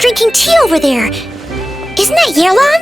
Drinking tea over there. Isn't that Yearlon?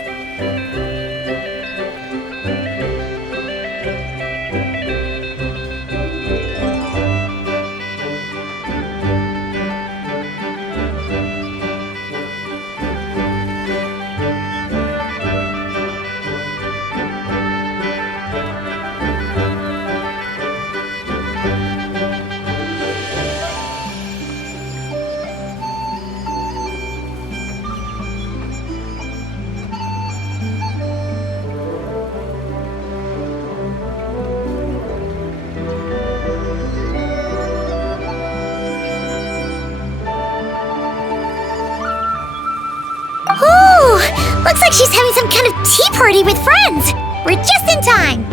Looks like she's having some kind of tea party with friends. We're just in time.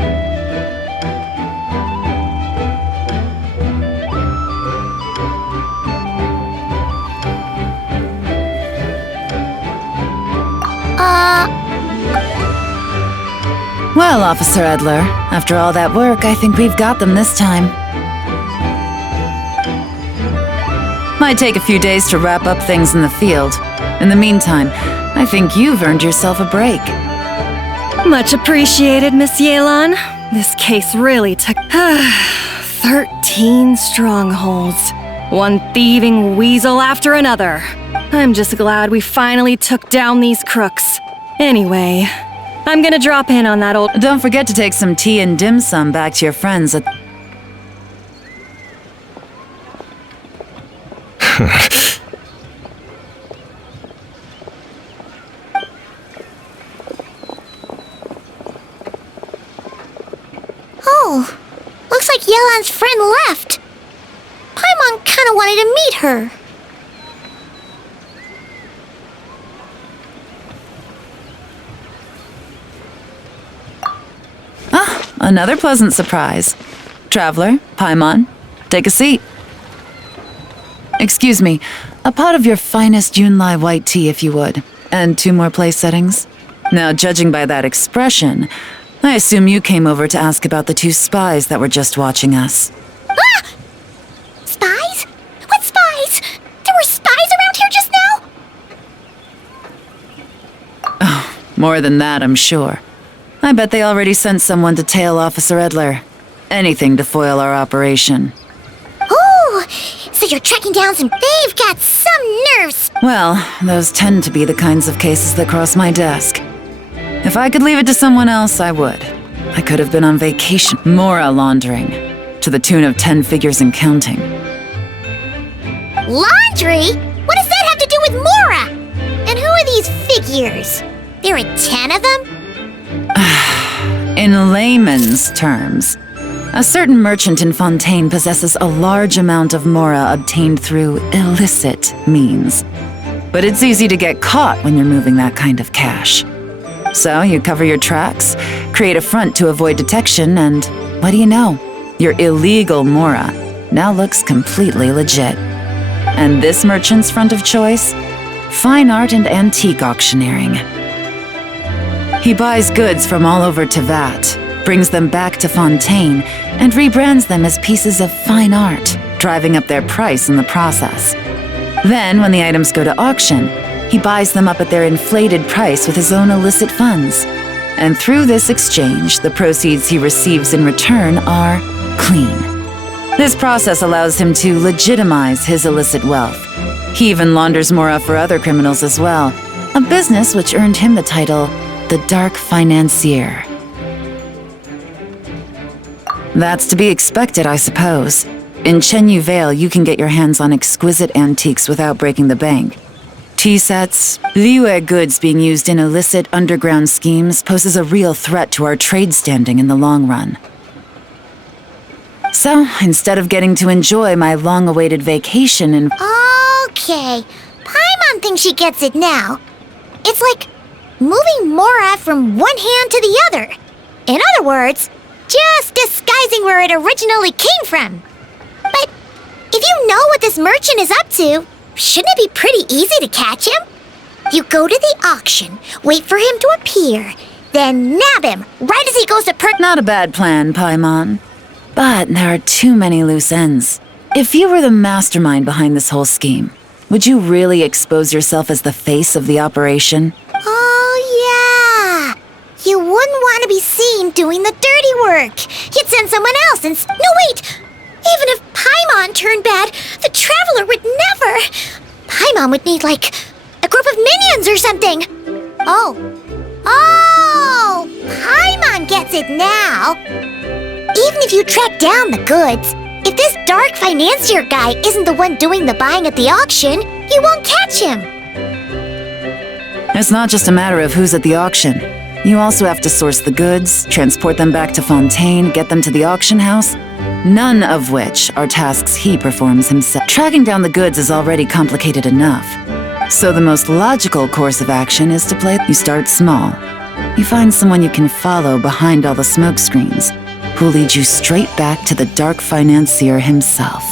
Well, Officer Edler, after all that work, I think we've got them this time. Might take a few days to wrap up things in the field. In the meantime, I think you've earned yourself a break. Much appreciated, Miss Yearlon. This case really took 13 strongholds. One thieving weasel after another. I'm just glad we finally took down these crooks. Anyway, I'm gonna drop in on that old— Don't forget to take some tea and dim sum back to your friends at— Oh, looks like Yearlon's friend left. Paimon kinda wanted to meet her. Ah, another pleasant surprise. Traveler, Paimon, take a seat. Excuse me, a pot of your finest Yunlai white tea if you would, and 2 more place settings. Now, judging by that expression, I assume you came over to ask about the 2 spies that were just watching us. Ah! Spies? What spies? There were spies around here just now? Oh, more than that, I'm sure. I bet they already sent someone to tail Officer Edler. Anything to foil our operation. Oh, so you're tracking down some— They've got some nerves! Well, those tend to be the kinds of cases that cross my desk. If I could leave it to someone else, I would. I could have been on vacation. Mora laundering, to the tune of 10 figures and counting. Laundry? What does that have to do with Mora? And who are these figures? There are 10 of them? In layman's terms, a certain merchant in Fontaine possesses a large amount of Mora obtained through illicit means. But it's easy to get caught when you're moving that kind of cash. So you cover your tracks, create a front to avoid detection, and what do you know? Your illegal Mora now looks completely legit. And this merchant's front of choice? Fine art and antique auctioneering. He buys goods from all over Tevat, brings them back to Fontaine, and rebrands them as pieces of fine art, driving up their price in the process. Then, when the items go to auction, he buys them up at their inflated price with his own illicit funds. And through this exchange, the proceeds he receives in return are clean. This process allows him to legitimize his illicit wealth. He even launders Mora for other criminals as well, a business which earned him the title the Dark Financier. That's to be expected, I suppose. In Chenyu Vale, you can get your hands on exquisite antiques without breaking the bank. Tea sets, Liyue goods being used in illicit underground schemes poses a real threat to our trade standing in the long run. So, instead of getting to enjoy my long-awaited vacation in— Okay, Paimon thinks she gets it now. It's like moving Mora from one hand to the other. In other words, just disguising where it originally came from. But if you know what this merchant is up to, shouldn't it be pretty easy to catch him? You go to the auction, wait for him to appear, then nab him right as he goes to Not a bad plan, Paimon. But there are too many loose ends. If you were the mastermind behind this whole scheme, would you really expose yourself as the face of the operation? Oh, yeah. You wouldn't want to be seen doing the dirty work. You'd send someone else and... No, wait! Even if Paimon turned bad, the Traveler would never... Paimon would need, like, a group of minions or something. Oh, Paimon gets it now. Even if you track down the goods, if this dark financier guy isn't the one doing the buying at the auction, you won't catch him. It's not just a matter of who's at the auction. You also have to source the goods, transport them back to Fontaine, get them to the auction house, none of which are tasks he performs himself. Tracking down the goods is already complicated enough. So the most logical course of action is to play. You start small. You find someone you can follow behind all the smoke screens, who'll lead you straight back to the dark financier himself.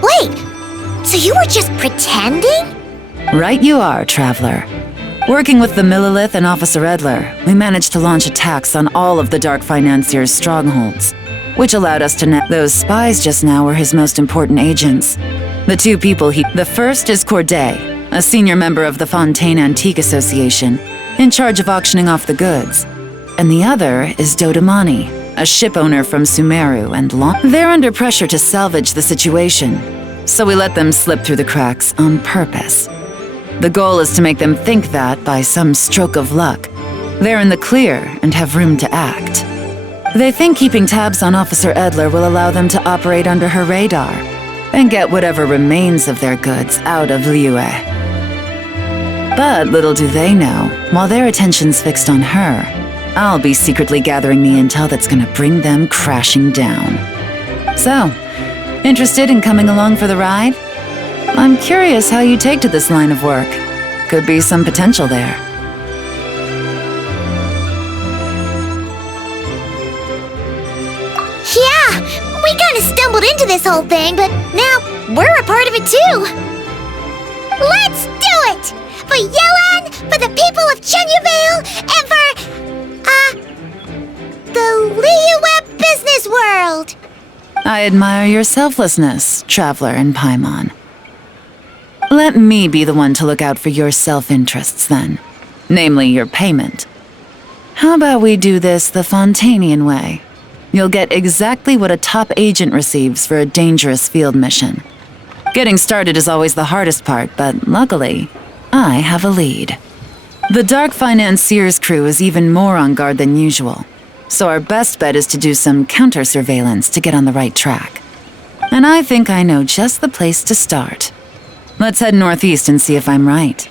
Wait, so you were just pretending? Right you are, Traveler. Working with the Millilith and Officer Edler, we managed to launch attacks on all of the Dark Financier's strongholds, which allowed us to net those spies just now were his most important agents. The two people The first is Corday, a senior member of the Fontaine Antique Association, in charge of auctioning off the goods. And the other is Dodamani, a ship owner from Sumeru and They're under pressure to salvage the situation, so we let them slip through the cracks on purpose. The goal is to make them think that, by some stroke of luck, they're in the clear and have room to act. They think keeping tabs on Officer Edler will allow them to operate under her radar and get whatever remains of their goods out of Liyue. But little do they know, while their attention's fixed on her, I'll be secretly gathering the intel that's gonna bring them crashing down. So, interested in coming along for the ride? I'm curious how you take to this line of work. Could be some potential there. Yeah, we kind of stumbled into this whole thing, but now we're a part of it too. Let's do it! For Yelan, for the people of Chenyavale, and for, I admire your selflessness, Traveler in Paimon. Let me be the one to look out for your self-interests then, namely your payment. How about we do this the Fontanian way? You'll get exactly what a top agent receives for a dangerous field mission. Getting started is always the hardest part, but luckily, I have a lead. The Dark Financier's crew is even more on guard than usual, so our best bet is to do some counter-surveillance to get on the right track. And I think I know just the place to start. Let's head northeast and see if I'm right.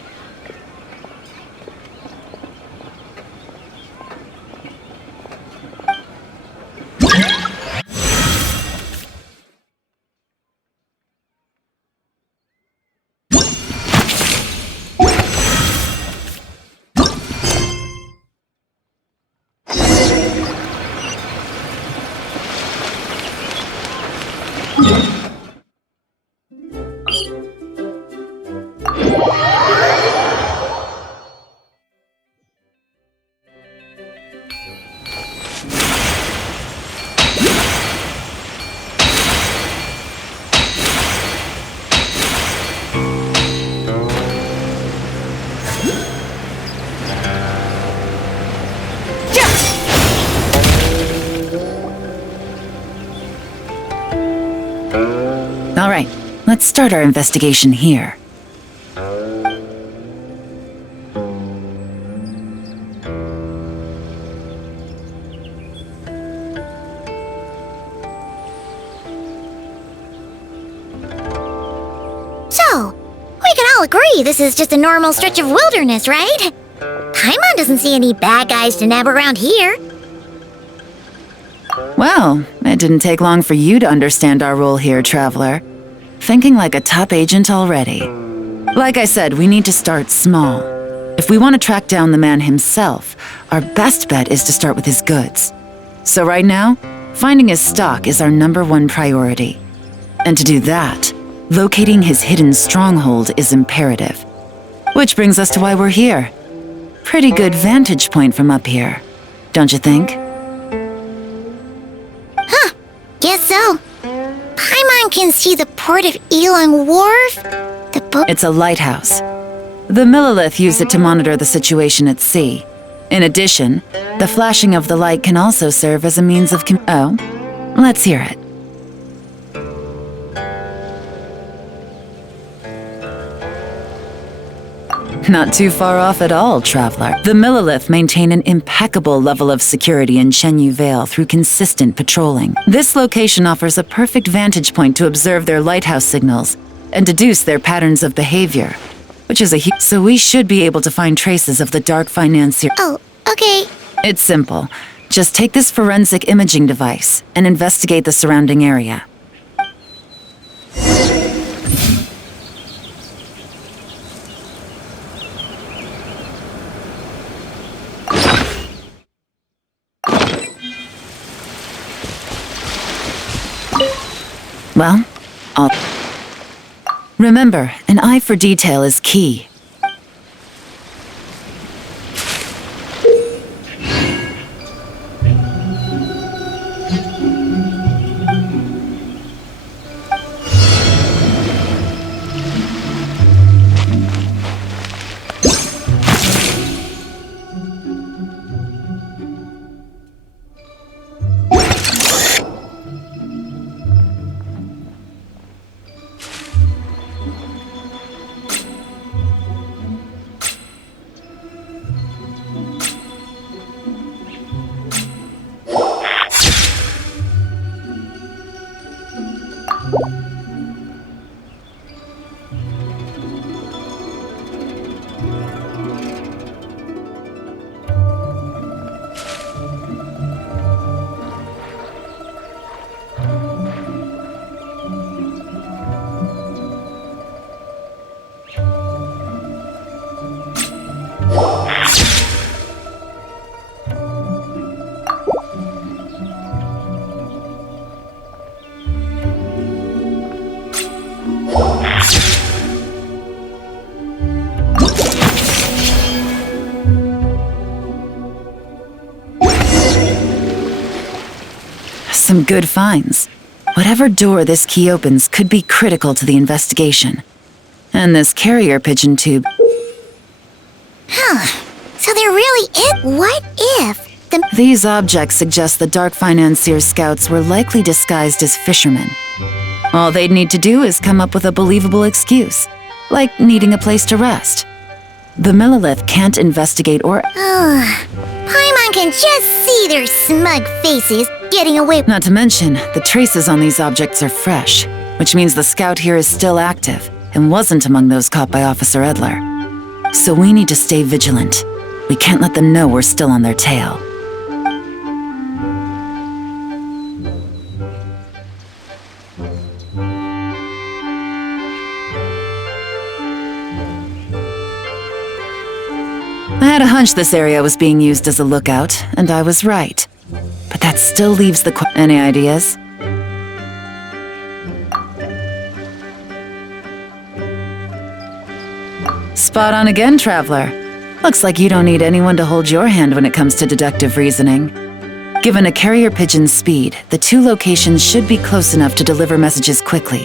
All right, let's start our investigation here. So, we can all agree this is just a normal stretch of wilderness, right? Paimon doesn't see any bad guys to nab around here. Well, it didn't take long for you to understand our role here, Traveler. Thinking like a top agent already. Like I said, we need to start small. If we want to track down the man himself, our best bet is to start with his goods. So right now, finding his stock is our #1 priority. And to do that, locating his hidden stronghold is imperative. Which brings us to why we're here. Pretty good vantage point from up here, don't you think? Guess so. Paimon can see the port of Elang Wharf, the boat. It's a lighthouse. The Millilith use it to monitor the situation at sea. In addition, the flashing of the light can also serve as a means of Oh, let's hear it. Not too far off at all, Traveler. The Millilith maintain an impeccable level of security in Shenyu Vale through consistent patrolling. This location offers a perfect vantage point to observe their lighthouse signals and deduce their patterns of behavior, which is so we should be able to find traces of the Dark Financier. Oh, okay. It's simple. Just take this forensic imaging device and investigate the surrounding area. Well, remember, an eye for detail is key. Some good finds. Whatever door this key opens could be critical to the investigation. And this carrier pigeon tube... So there really is... What if the... These objects suggest the Dark Financier scouts were likely disguised as fishermen. All they'd need to do is come up with a believable excuse, like needing a place to rest. The Millilith can't investigate or... Paimon can just see their smug faces getting away... Not to mention, the traces on these objects are fresh, which means the scout here is still active and wasn't among those caught by Officer Edler. So we need to stay vigilant. We can't let them know we're still on their tail. I had a hunch this area was being used as a lookout, and I was right. But that still leaves the Any ideas? Spot on again, Traveler. Looks like you don't need anyone to hold your hand when it comes to deductive reasoning. Given a carrier pigeon's speed, the two locations should be close enough to deliver messages quickly.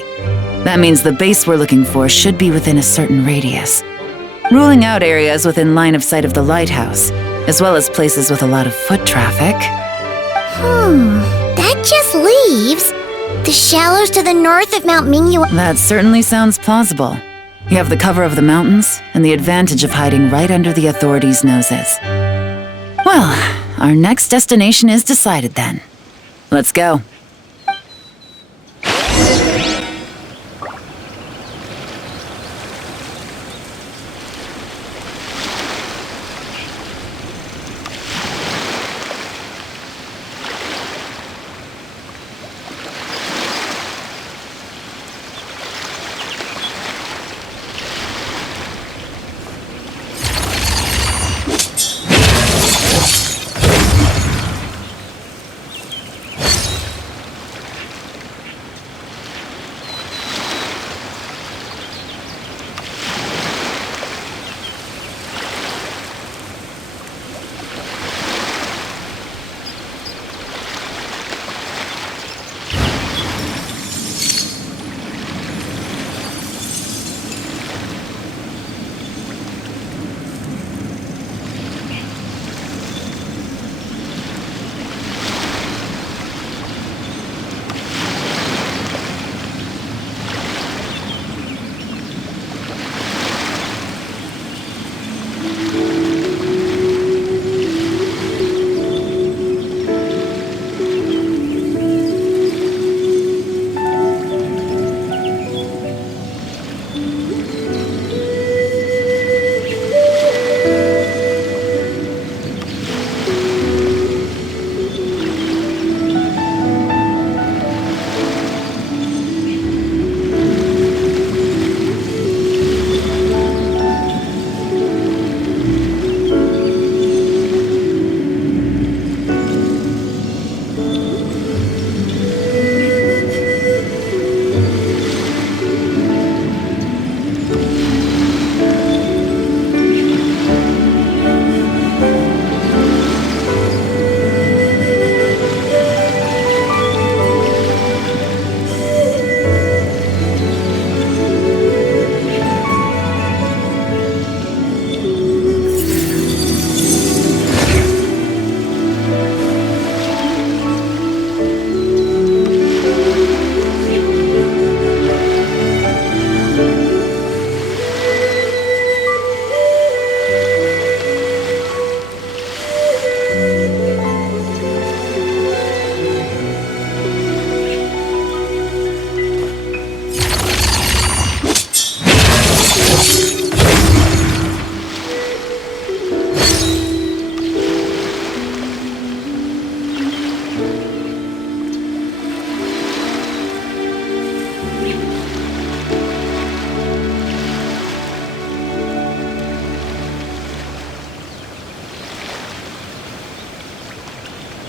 That means the base we're looking for should be within a certain radius. Ruling out areas within line of sight of the lighthouse, as well as places with a lot of foot traffic. That just leaves the shallows to the north of Mount Mingyu. That certainly sounds plausible. You have the cover of the mountains and the advantage of hiding right under the authorities' noses. Well, our next destination is decided then. Let's go.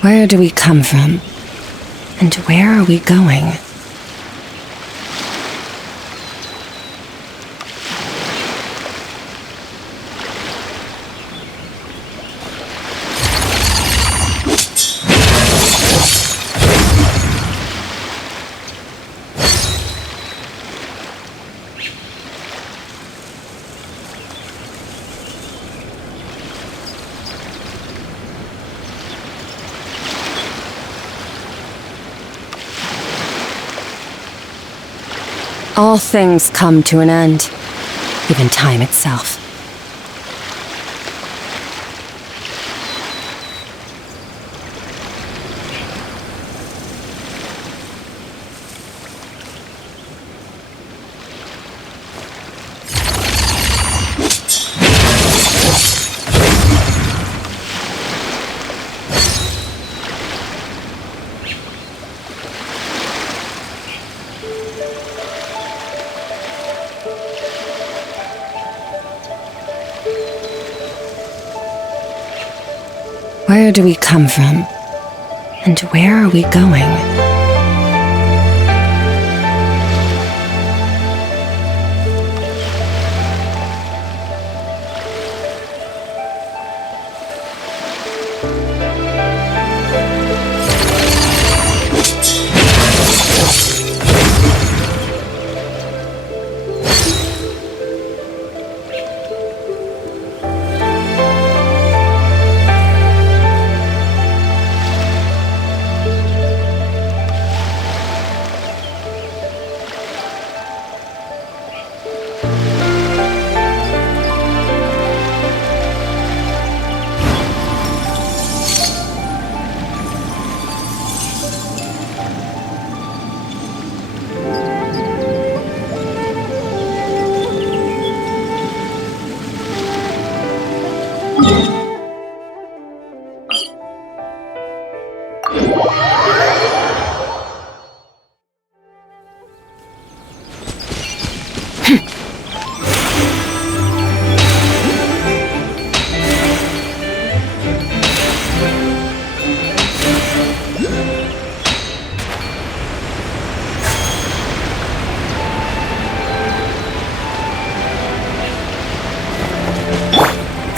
Where do we come from? And where are we going? All things come to an end, even time itself. Where do we come from? And where are we going?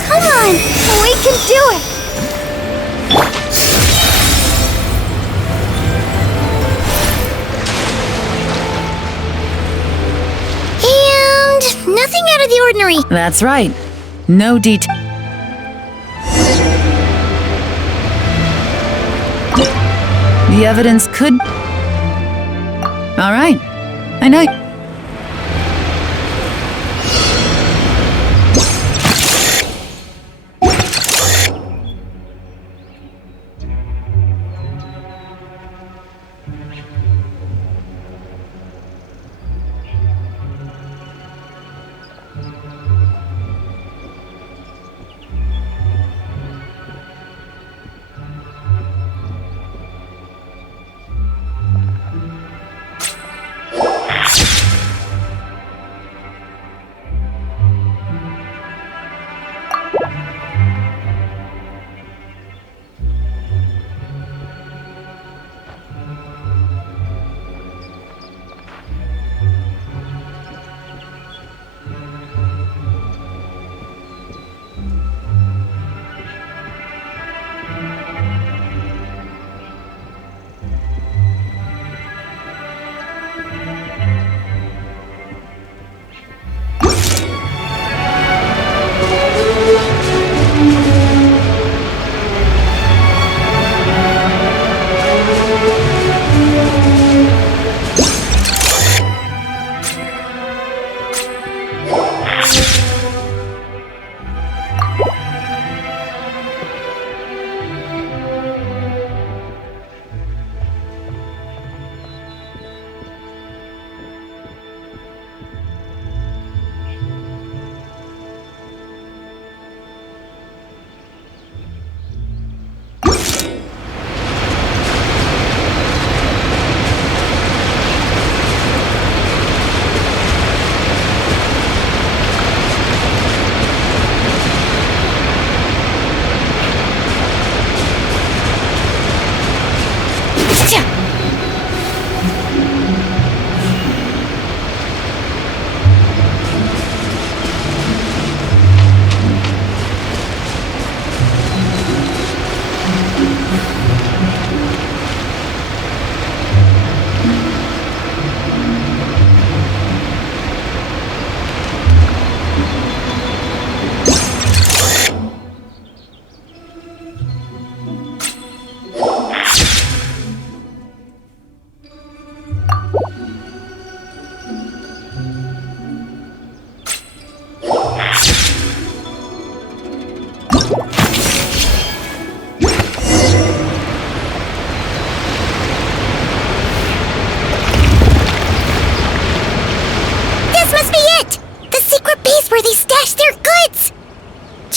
Come on, we can do it! And nothing out of the ordinary. That's right. No detail. The evidence could... All right. I know.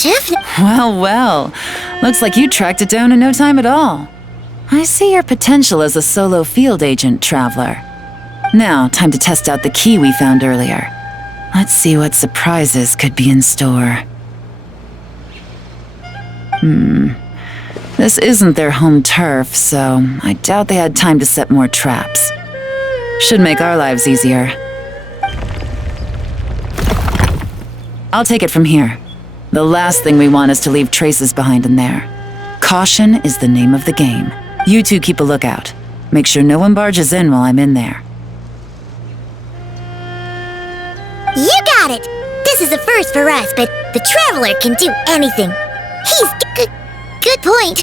Definitely. Well, well. Looks like you tracked it down in no time at all. I see your potential as a solo field agent, Traveler. Now, time to test out the key we found earlier. Let's see what surprises could be in store. This isn't their home turf, so I doubt they had time to set more traps. Should make our lives easier. I'll take it from here. The last thing we want is to leave traces behind in there. Caution is the name of the game. You two keep a lookout. Make sure no one barges in while I'm in there. You got it! This is a first for us, but the Traveler can do anything. He's good point.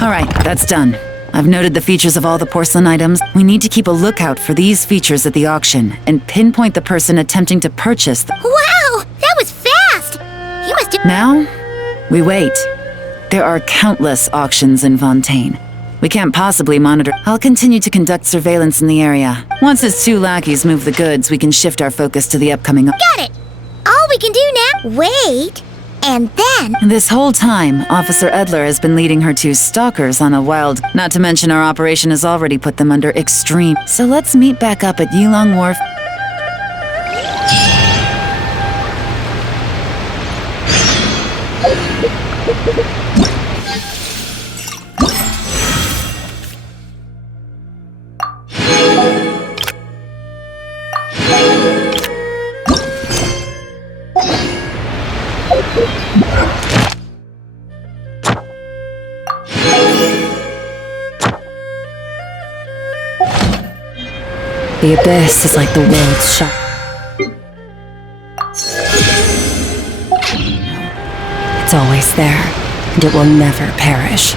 All right, that's done. I've noted the features of all the porcelain items. We need to keep a lookout for these features at the auction and pinpoint the person attempting to purchase them. Wow! That was fast! He must have... Now, we wait. There are countless auctions in Fontaine. We can't possibly monitor. I'll continue to conduct surveillance in the area. Once his two lackeys move the goods, we can shift our focus to the upcoming... Got it! All we can do now... Wait! And then... This whole time, Officer Edler has been leading her two stalkers on a wild... Not to mention our operation has already put them under extreme... So let's meet back up at Yilong Wharf... The abyss is like the world's shop. It's always there, and it will never perish.